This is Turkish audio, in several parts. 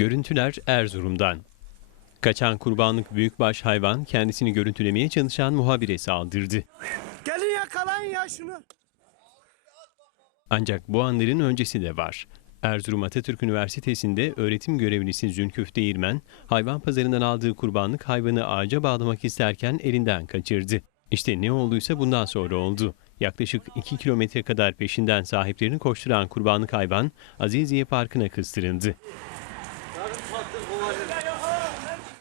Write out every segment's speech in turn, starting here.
Görüntüler Erzurum'dan. Kaçan kurbanlık büyükbaş hayvan kendisini görüntülemeye çalışan muhabire saldırdı. Gelin yakalayın ya şunu. Ancak bu anların öncesi de var. Erzurum Atatürk Üniversitesi'nde öğretim görevlisi Zülküf Değirmen, hayvan pazarından aldığı kurbanlık hayvanı ağaca bağlamak isterken elinden kaçırdı. İşte ne olduysa bundan sonra oldu. Yaklaşık 2 kilometre kadar peşinden sahiplerini koşturan kurbanlık hayvan Aziziye Parkı'na kıstırıldı.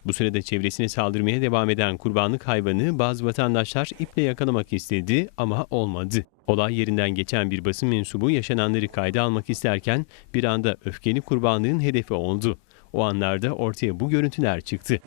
Bu sırada çevresine saldırmaya devam eden kurbanlık hayvanı bazı vatandaşlar iple yakalamak istedi ama olmadı. Olay yerinden geçen bir basın mensubu yaşananları kayda almak isterken bir anda öfkeli kurbanlığın hedefi oldu. O anlarda ortaya bu görüntüler çıktı.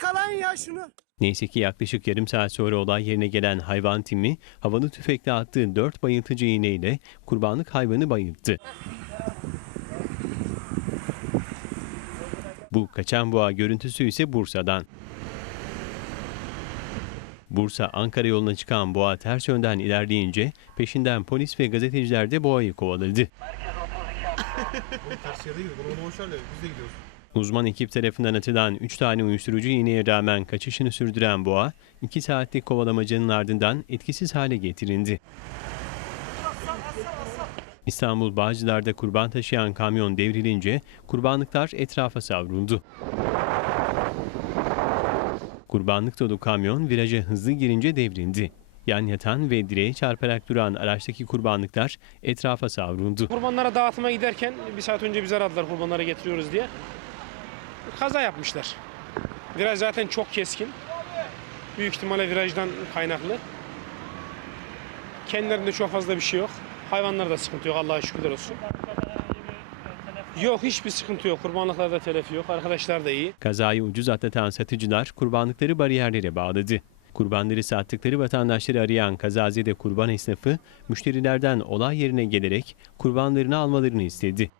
Gelin yakalayın ya şunu. Neyse ki yaklaşık yarım saat sonra olay yerine gelen hayvan timi havalı tüfekle attığı dört bayıltıcı iğneyle kurbanlık hayvanı bayılttı. Bu kaçan boğa görüntüsü ise Bursa'dan. Bursa Ankara yoluna çıkan boğa ters yönden ilerleyince peşinden polis ve gazeteciler de boğayı kovaladı. Ters yerde gidiyor. Bunu boşver de biz de gidiyoruz. Uzman ekip tarafından atılan 3 tane uyuşturucu iğneye rağmen kaçışını sürdüren boğa, 2 saatlik kovalamacanın ardından etkisiz hale getirildi. İstanbul Bağcılar'da kurban taşıyan kamyon devrilince kurbanlıklar etrafa savruldu. Kurbanlık dolu kamyon viraja hızlı girince devrildi. Yan yatan ve direğe çarparak duran araçtaki kurbanlıklar etrafa savruldu. Kurbanlara dağıtıma giderken bir saat önce bize aradılar kurbanları getiriyoruz diye. Kaza yapmışlar. Viraj zaten çok keskin. Büyük ihtimalle virajdan kaynaklı. Kendilerinde çok fazla bir şey yok. Hayvanlarda sıkıntı yok Allah'a şükürler olsun. Yok hiçbir sıkıntı yok. Kurbanlıklarda telefi yok. Arkadaşlar da iyi. Kazayı ucuz atlatan satıcılar kurbanlıkları bariyerlere bağladı. Kurbanları sattıkları vatandaşları arayan kazazede kurban esnafı müşterilerden olay yerine gelerek kurbanlarını almalarını istedi.